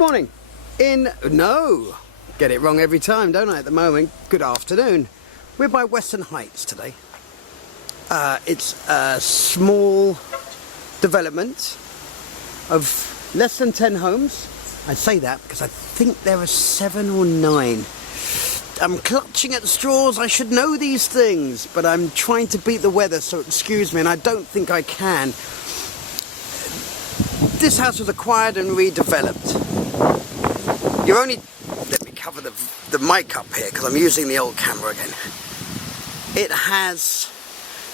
morning. No, get it wrong every time, don't I, at the moment. Good afternoon. We're by Western Heights today. It's a small development of less than 10 homes. I say that because I think there are 7 or 9. I'm clutching at straws. I should know these things, but I'm trying to beat the weather, so excuse me, and I don't think I can. This house was acquired and redeveloped. You're only... Let me cover the mic up here because I'm using the old camera again. It has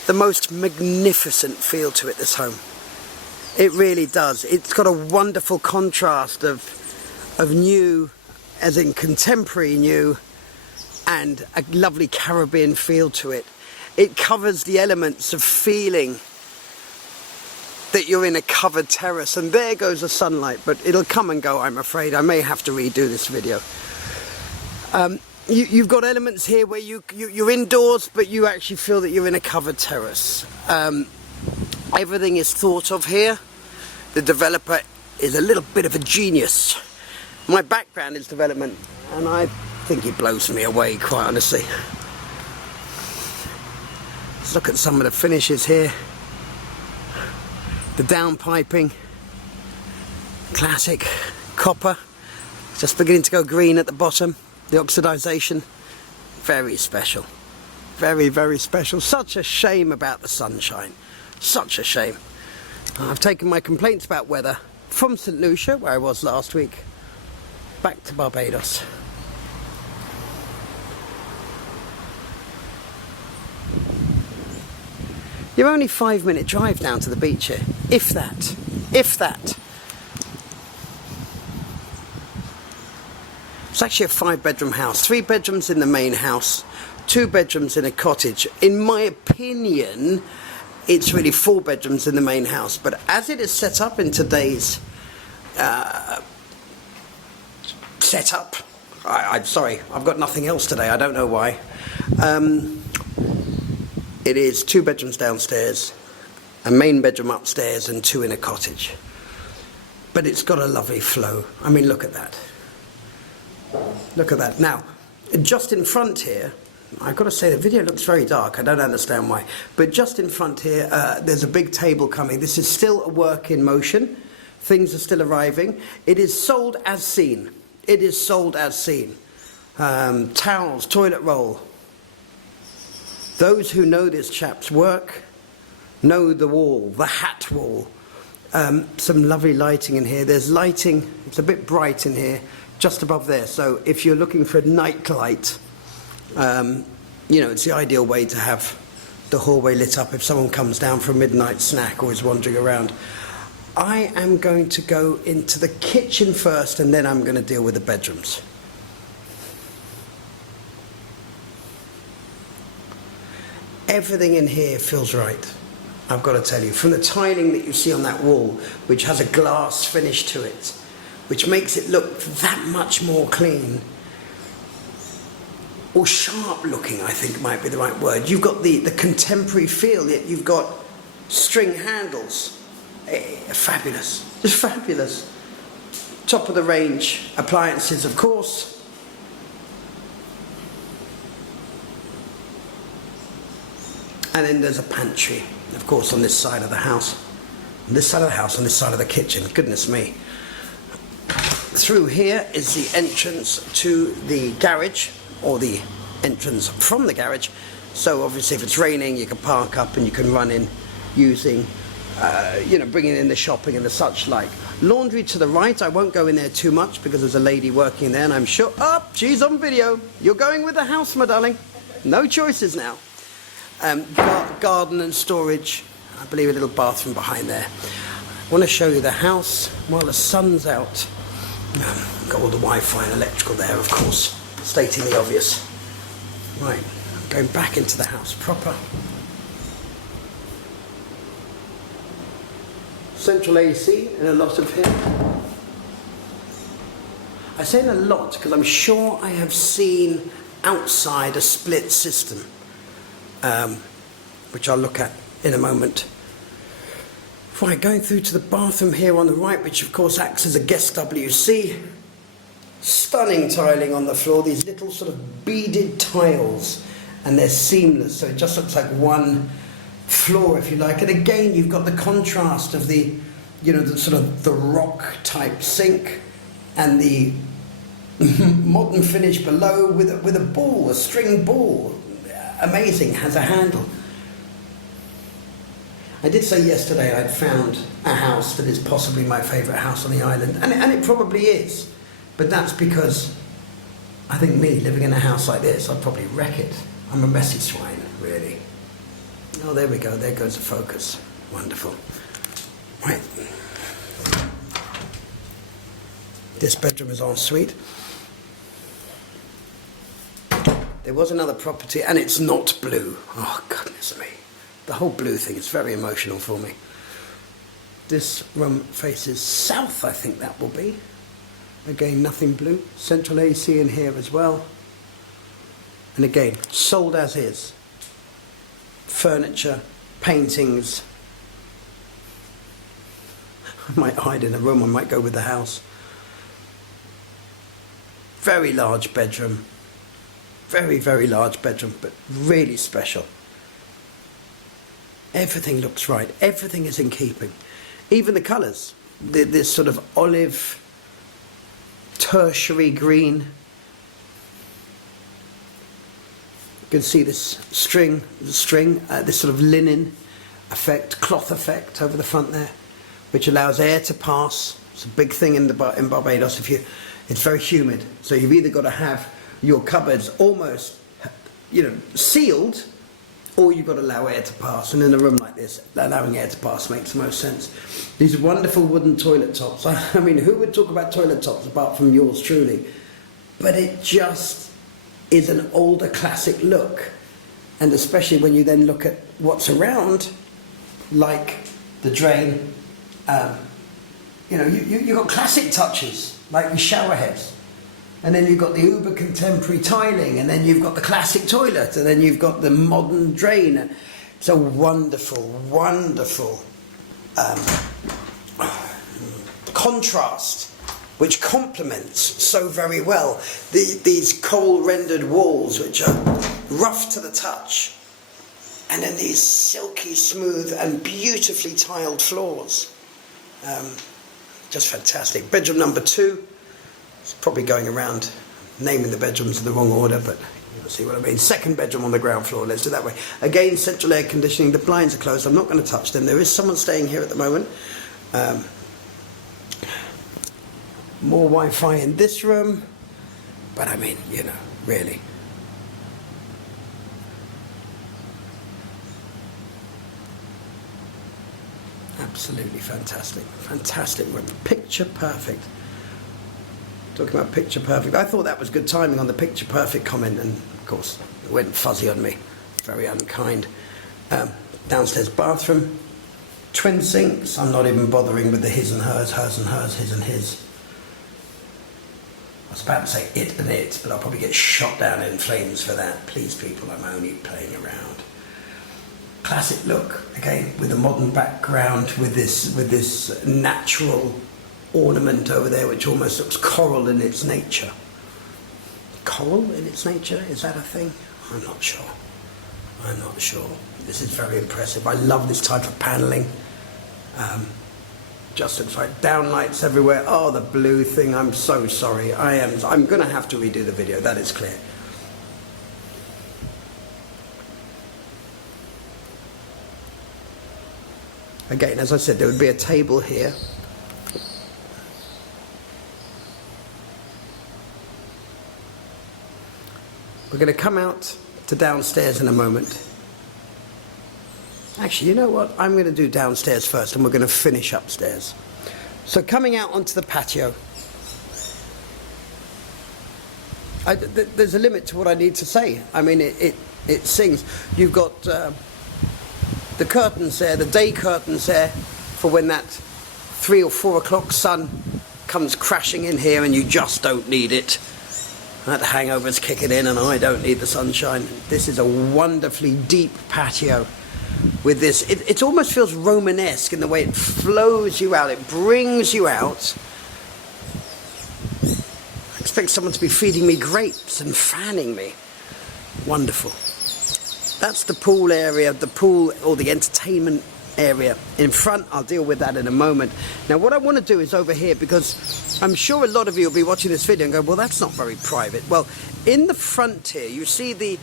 the most magnificent feel to it, this home. It really does. It's got a wonderful contrast of new, as in contemporary new, and a lovely Caribbean feel to it. It covers the elements of feeling that you're in a covered terrace, and there goes the sunlight, but it'll come and go, I'm afraid. I may have to redo this video. You've got elements here where you're indoors, but you actually feel that you're in a covered terrace. Everything is thought of here. The developer is a little bit of a genius. My background is development, and I think it blows me away, quite honestly. Let's look at some of the finishes here. The downpiping, classic copper, just beginning to go green at the bottom. The oxidization, very special, very, very special. Such a shame about the sunshine, such a shame. I've taken my complaints about weather from St. Lucia, where I was last week, back to Barbados. You're only 5-minute drive down to the beach here, if that, if that. It's actually a 5-bedroom house, 3 bedrooms in the main house, 2 bedrooms in a cottage. In my opinion, it's really 4 bedrooms in the main house, but as it is set up in today's setup, I'm sorry, I've got nothing else today, I don't know why. It is 2 bedrooms downstairs, a main bedroom upstairs, and 2 in a cottage. But it's got a lovely flow. I mean, look at that. Look at that. Now, just in front here, I've got to say the video looks very dark. I don't understand why. But just in front here, there's a big table coming. This is still a work in motion. Things are still arriving. It is sold as seen. It is sold as seen. Towels, toilet roll. Those who know this chap's work know the wall, the hat wall. Some lovely lighting in here. There's lighting, it's a bit bright in here, just above there. So if you're looking for a night light, you know, it's the ideal way to have the hallway lit up if someone comes down for a midnight snack or is wandering around. I am going to go into the kitchen first, and then I'm going to deal with the bedrooms. Everything in here feels right, I've got to tell you. From the tiling that you see on that wall, which has a glass finish to it, which makes it look that much more clean, or sharp looking, I think might be the right word. You've got the contemporary feel, yet you've got string handles. Fabulous, just fabulous. Top of the range appliances, of course. And then there's a pantry, of course, on this side of the house. On this side of the house, on this side of the kitchen. Goodness me. Through here is the entrance to the garage, or the entrance from the garage. So obviously if it's raining, you can park up and you can run in using, you know, bringing in the shopping and the such like. Laundry to the right. I won't go in there too much because there's a lady working there, and I'm sure... Oh, she's on video. You're going with the house, my darling. No choices now. Garden and storage, I believe a little bathroom behind there. I want to show you the house while the sun's out. Got all the Wi-Fi and electrical there, of course, stating the obvious. Right, I'm going back into the house proper. Central AC in a lot of here. I say in a lot because I'm sure I have seen outside a split system. Which I'll look at in a moment. Right, going through to the bathroom here on the right, which of course acts as a guest WC. Stunning tiling on the floor, these little sort of beaded tiles, and they're seamless, so it just looks like one floor, if you like. And again, you've got the contrast of the, you know, the sort of the rock type sink and the modern finish below with a ball, a string ball. Amazing, has a handle. I did say yesterday I'd found a house that is possibly my favourite house on the island, and it probably is, but that's because I think me living in a house like this, I'd probably wreck it. I'm a messy swine, really. Oh, there we go, there goes the focus. Wonderful. Right. This bedroom is en suite. There was another property, and it's not blue. Oh, goodness me. The whole blue thing is very emotional for me. This room faces south, I think that will be. Again, nothing blue. Central AC in here as well. And again, sold as is. Furniture, paintings. I might hide in a room, I might go with the house. Very large bedroom. Very, very large bedroom, but really special. Everything looks right. Everything is in keeping. Even the colours. This sort of olive, tertiary green. You can see this this sort of linen effect, cloth effect over the front there, which allows air to pass. It's a big thing in Barbados. It's very humid, so you've either got to have your cupboards almost, you know, sealed, or you've got to allow air to pass. And in a room like this, allowing air to pass makes the most sense. These wonderful wooden toilet tops. I mean, who would talk about toilet tops apart from yours truly? But it just is an older classic look. And especially when you then look at what's around, like the drain, you know, you've got classic touches, like your shower heads. And then you've got the uber contemporary tiling, and then you've got the classic toilet, and then you've got the modern drain. It's a wonderful, wonderful contrast, which complements so very well these coal rendered walls, which are rough to the touch, and then these silky smooth and beautifully tiled floors. Just fantastic. Bedroom number 2. It's probably going around naming the bedrooms in the wrong order, but you'll see what I mean. Second bedroom on the ground floor, let's do it that way. Again, central air conditioning, the blinds are closed, I'm not going to touch them. There is someone staying here at the moment. More Wi-Fi in this room, but I mean, you know, really. Absolutely fantastic. Fantastic room. Picture perfect. Talking about picture perfect. I thought that was good timing on the picture perfect comment, and of course it went fuzzy on me. Very unkind. Downstairs bathroom. Twin sinks. I'm not even bothering with the his and hers and hers, his and his. I was about to say it and it, but I'll probably get shot down in flames for that. Please people, I'm only playing around. Classic look, again, with a modern background, with this natural ornament over there, which almost looks coral in its nature. Coral in its nature? Is that a thing? I'm not sure. I'm not sure. This is very impressive. I love this type of panelling. Just looks like downlights everywhere. Oh, the blue thing. I'm so sorry. I'm going to have to redo the video. That is clear. Again, as I said, there would be a table here. We're going to come out to downstairs in a moment. Actually, you know what? I'm going to do downstairs first, and we're going to finish upstairs. So coming out onto the patio, there's a limit to what I need to say. I mean, it sings. You've got the curtains there, the day curtains there, for when that 3 or 4 o'clock sun comes crashing in here and you just don't need it. The hangover's kicking in and I don't need the sunshine. This is a wonderfully deep patio with this. It almost feels Romanesque in the way it flows you out. It brings you out. It's expect someone to be feeding me grapes and fanning me. Wonderful. That's the pool area, the pool or the entertainment area in front. I'll deal with that in a moment. Now what I want to do is over here, because I'm sure a lot of you will be watching this video and go, well, that's not very private. Well, in the front here you see the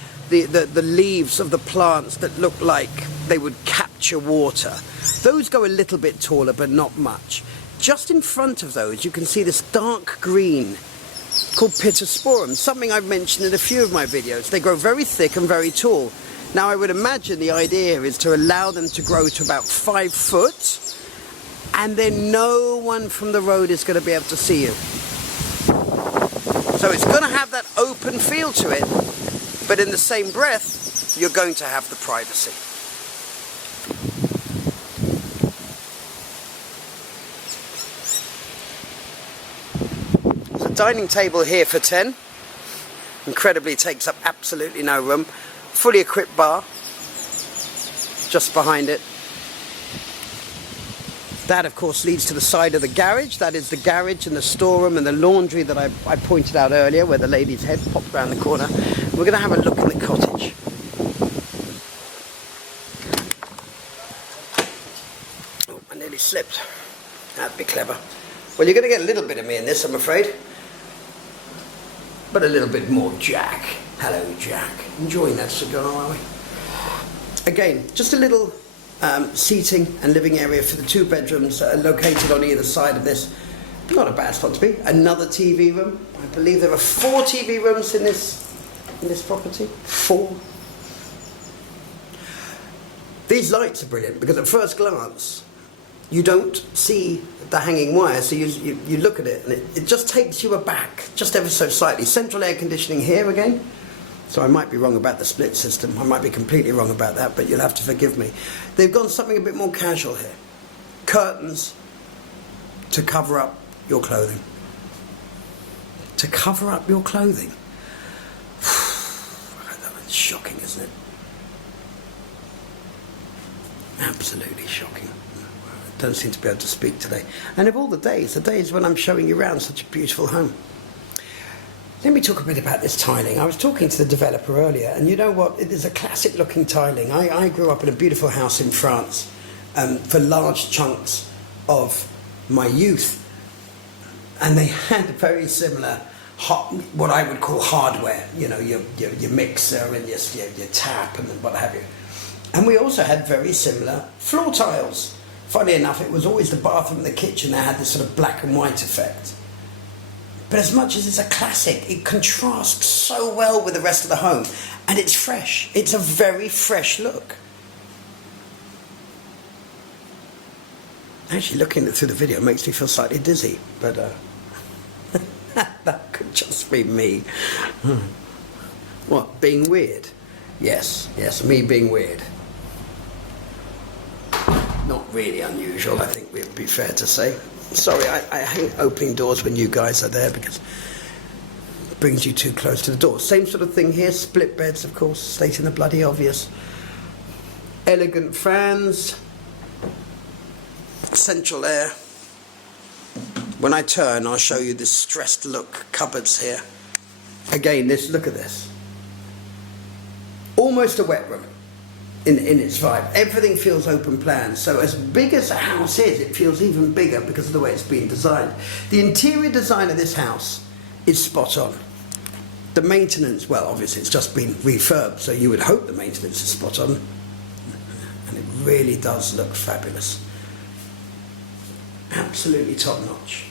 leaves of the plants that look like they would capture water. Those go a little bit taller, but not much. Just in front of those you can see this dark green called Pittosporum, something I've mentioned in a few of my videos. They grow very thick and very tall. Now I would imagine the idea is to allow them to grow to about 5 foot, and then no one from the road is going to be able to see you. So it's going to have that open feel to it, but in the same breath you're going to have the privacy. There's a dining table here for 10. Incredibly takes up absolutely no room. Fully equipped bar just behind it. That of course leads to the side of the garage. That is the garage and the storeroom and the laundry that I pointed out earlier, where the lady's head popped around the corner. We're going to have a look in the cottage. Oh, I nearly slipped. That'd be clever. Well, you're going to get a little bit of me in this, I'm afraid. But a little bit more Jack. Hello, Jack. Enjoying that cigar, are we? Again, just a little seating and living area for the 2 bedrooms that are located on either side of this. Not a bad spot to be. Another TV room. I believe there are 4 TV rooms in this property. 4. These lights are brilliant because at first glance you don't see the hanging wire, so you look at it and it just takes you aback, just ever so slightly. Central air conditioning here again. So I might be wrong about the split system. I might be completely wrong about that, but you'll have to forgive me. They've gone something a bit more casual here. Curtains to cover up your clothing. To cover up your clothing. That's shocking, isn't it? Absolutely shocking. I don't seem to be able to speak today. And of all the days when I'm showing you around such a beautiful home. Let me talk a bit about this tiling. I was talking to the developer earlier, and you know what? It is a classic looking tiling. I grew up in a beautiful house in France for large chunks of my youth, and they had very similar, what I would call hardware. You know, your mixer and your tap and what have you. And we also had very similar floor tiles. Funny enough, it was always the bathroom and the kitchen that had this sort of black and white effect. But as much as it's a classic, it contrasts so well with the rest of the home. And it's fresh. It's a very fresh look. Actually, looking through the video makes me feel slightly dizzy. But that could just be me. What, being weird? Yes, me being weird. Not really unusual, I think it would be fair to say. Sorry, I hate opening doors when you guys are there because it brings you too close to the door. Same sort of thing here, split beds, of course, stating the bloody obvious. Elegant fans, central air. When I turn, I'll show you this stressed look cupboards here. Again, look at this. Almost a wet room. In its vibe. Everything feels open plan, so as big as the house is, it feels even bigger because of the way it's been designed. The interior design of this house is spot on. The maintenance, well, obviously it's just been refurbed, so you would hope the maintenance is spot on. And it really does look fabulous. Absolutely top notch.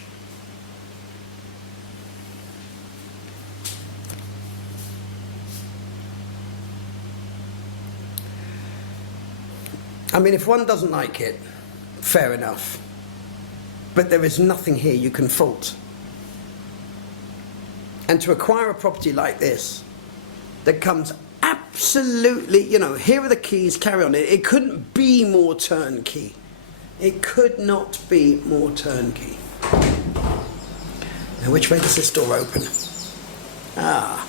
I mean, if one doesn't like it, fair enough. But there is nothing here you can fault. And to acquire a property like this, that comes absolutely, you know, here are the keys, carry on. It couldn't be more turnkey. It could not be more turnkey. Now, which way does this door open? Ah,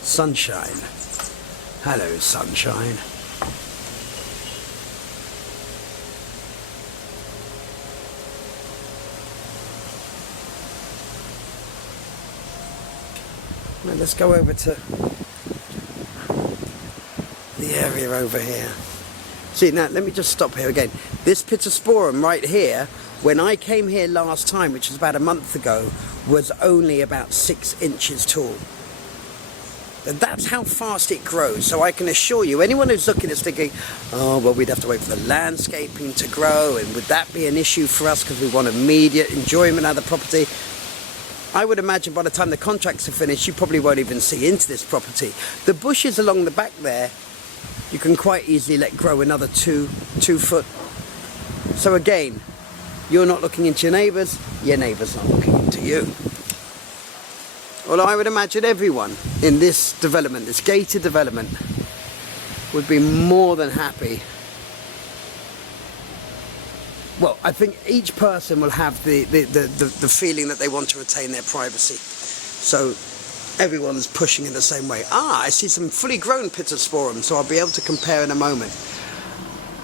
sunshine. Hello, sunshine. Now let's go over to the area over here. See, now let me just stop here again. This Pittosporum right here, when I came here last time, which was about a month ago, was only about 6 inches tall. And that's how fast it grows. So I can assure you, anyone who's looking is thinking, oh, well, we'd have to wait for the landscaping to grow, and would that be an issue for us because we want immediate enjoyment out of the property? I would imagine by the time the contracts are finished, you probably won't even see into this property. The bushes along the back there, you can quite easily let grow another 2 foot. So again, you're not looking into your neighbour's not looking into you. Well, I would imagine everyone in this development, this gated development, would be more than happy. Well, I think each person will have the feeling that they want to retain their privacy. So everyone's pushing in the same way. I see some fully grown Pittosporum, so I'll be able to compare in a moment.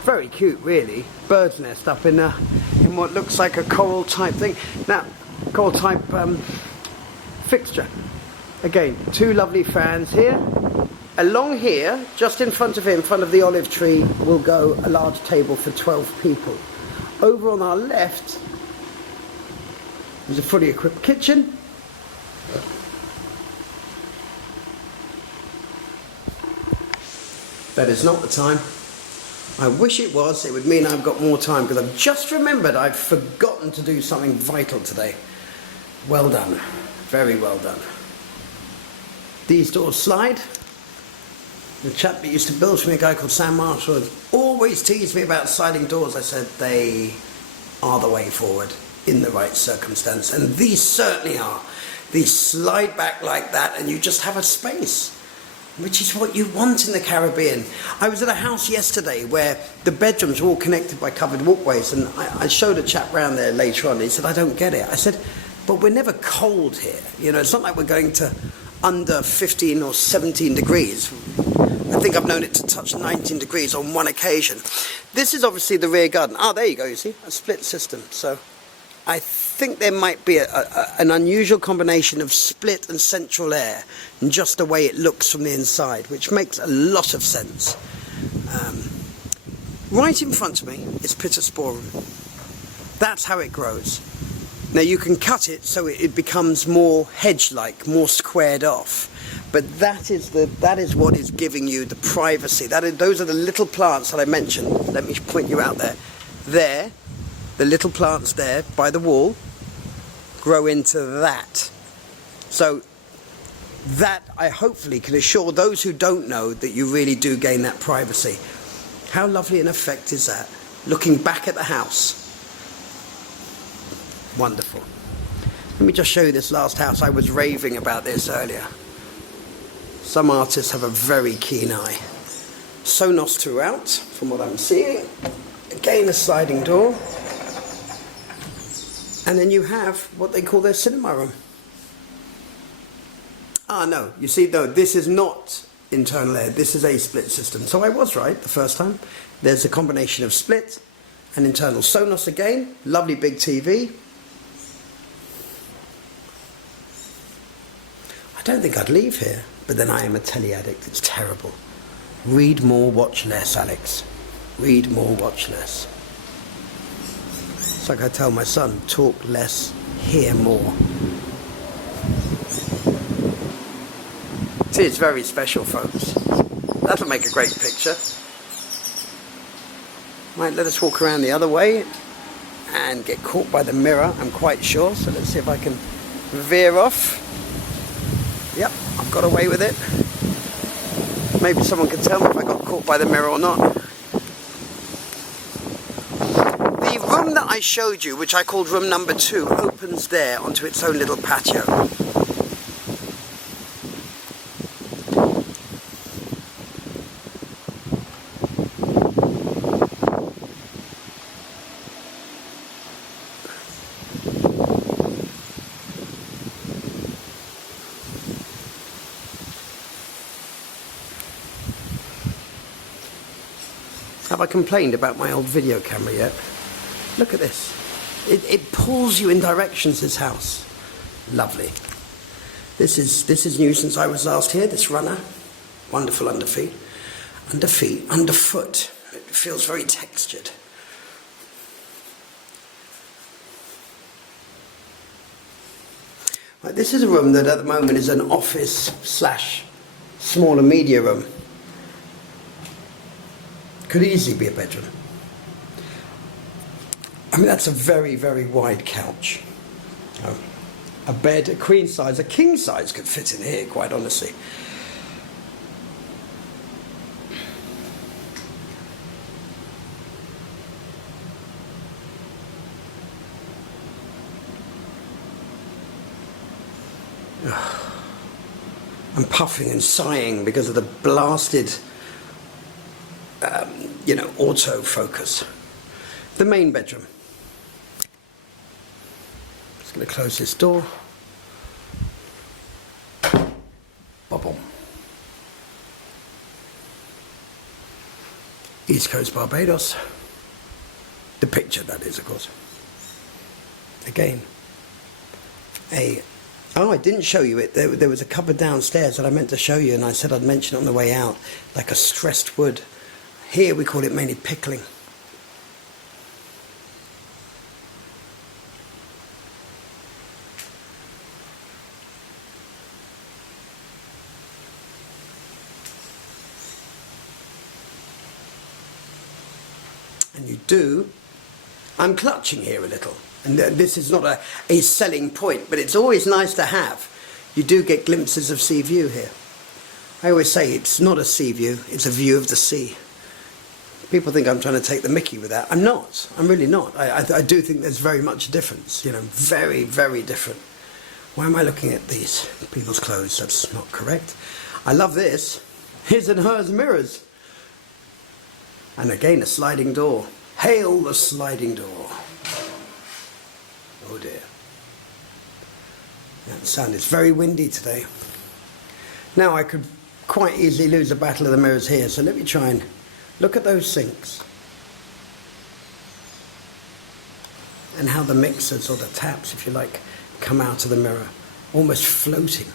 Very cute, really. Bird's nest up in what looks like a coral type thing. Now, coral type fixture. Again, 2 lovely fans here. Along here, just in front of it, in front of the olive tree, will go a large table for 12 people. Over on our left, there's a fully equipped kitchen. That is not the time. I wish it was. It would mean I've got more time, because I've just remembered I've forgotten to do something vital today. Well done. Very well done. These doors slide. The chap that used to build for me, a guy called Sam Marshall, has always teased me about sliding doors. I said they are the way forward in the right circumstance, and these certainly are. These slide back like that, and you just have a space, which is what you want in the Caribbean. I was at a house yesterday where the bedrooms were all connected by covered walkways, and I showed a chap round there later on, and he said, I don't get it. I said, but we're never cold here. You know, it's not like we're going to under 15 or 17 degrees. I think I've known it to touch 19 degrees on one occasion. This is obviously the rear garden. Oh, there you go, you see, a split system. So I think there might be an unusual combination of split and central air, and just the way it looks from the inside, which makes a lot of sense. Right in front of me is Pittosporum. That's how it grows. Now you can cut it so it becomes more hedge-like, more squared off. But that is what is giving you the privacy. Those are the little plants that I mentioned. Let me point you out there. There, the little plants there by the wall grow into that. So that I hopefully can assure those who don't know that you really do gain that privacy. How lovely an effect is that? Looking back at the house. Wonderful. Let me just show you this last house. I was raving about this earlier. Some artists have a very keen eye. Sonos throughout, from what I'm seeing. Again, a sliding door. And then you have what they call their cinema room. Ah, no, you see, though, this is not internal air. This is a split system. So I was right the first time. There's a combination of split and internal. Sonos again, lovely big TV. I don't think I'd leave here, but then I am a telly addict. It's terrible. Read more, watch less, Alex. Read more, watch less. It's like I tell my son, talk less, hear more. See, it's very special, folks. That'll make a great picture. Might let us walk around the other way and get caught by the mirror, I'm quite sure. So let's see if I can veer off. Yep, I've got away with it. Maybe someone can tell me if I got caught by the mirror or not. The room that I showed you, which I called room number 2, opens there onto its own little patio. Have I complained about my old video camera yet? Look at this. It pulls you in directions, this house. Lovely. This is new since I was last here, this runner. Wonderful underfoot. It feels very textured. Right, this is a room that at the moment is an office / smaller media room. Could easily be a bedroom. I mean, that's a very, very wide couch. Oh. A bed, a queen size, a king size could fit in here, quite honestly. I'm puffing and sighing because of the blasted, autofocus. The main bedroom. Just going to close this door. Bop-bom. East Coast Barbados. The picture, that is, of course. Again, I didn't show you it. There was a cupboard downstairs that I meant to show you, and I said I'd mention it on the way out, like a stressed wood. Here we call it mainly pickling. And you do, I'm clutching here a little, and this is not a selling point, but it's always nice to have. You do get glimpses of sea view here. I always say it's not a sea view, it's a view of the sea. People think I'm trying to take the mickey with that. I'm not, I'm really not. I do think there's very much a difference, very, very different. Why am I looking at these people's clothes? That's not correct. I love this, his and hers mirrors. And again, a sliding door. Hail the sliding door. Oh dear. That sound is very windy today. Now I could quite easily lose a battle of the mirrors here, so let me try and look at those sinks. And how the mixers, or the taps, if you like, come out of the mirror, almost floating.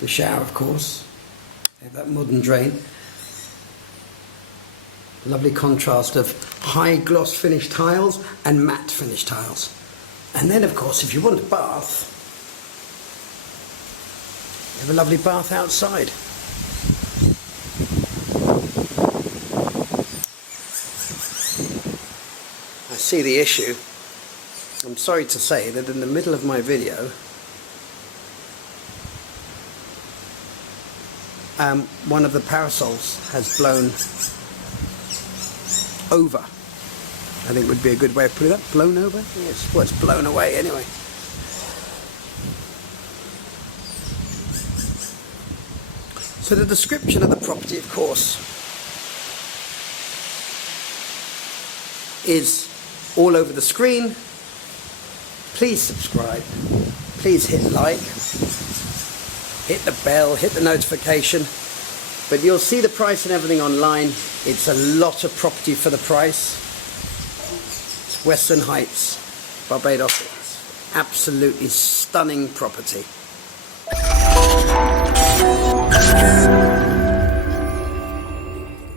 The shower, of course, that modern drain. Lovely contrast of high gloss finished tiles and matte finished tiles. And then, of course, if you want a bath, you have a lovely bath outside. I see the issue. I'm sorry to say that in the middle of my video, one of the parasols has blown over. I think would be a good way of putting it. Blown over? Yes, well, it's blown away anyway. So the description of the property, of course, is all over the screen. Please subscribe. Please hit like. Hit the bell, hit the notification. But you'll see the price and everything online. It's a lot of property for the price. It's Westland Heights, Barbados. It's absolutely stunning property.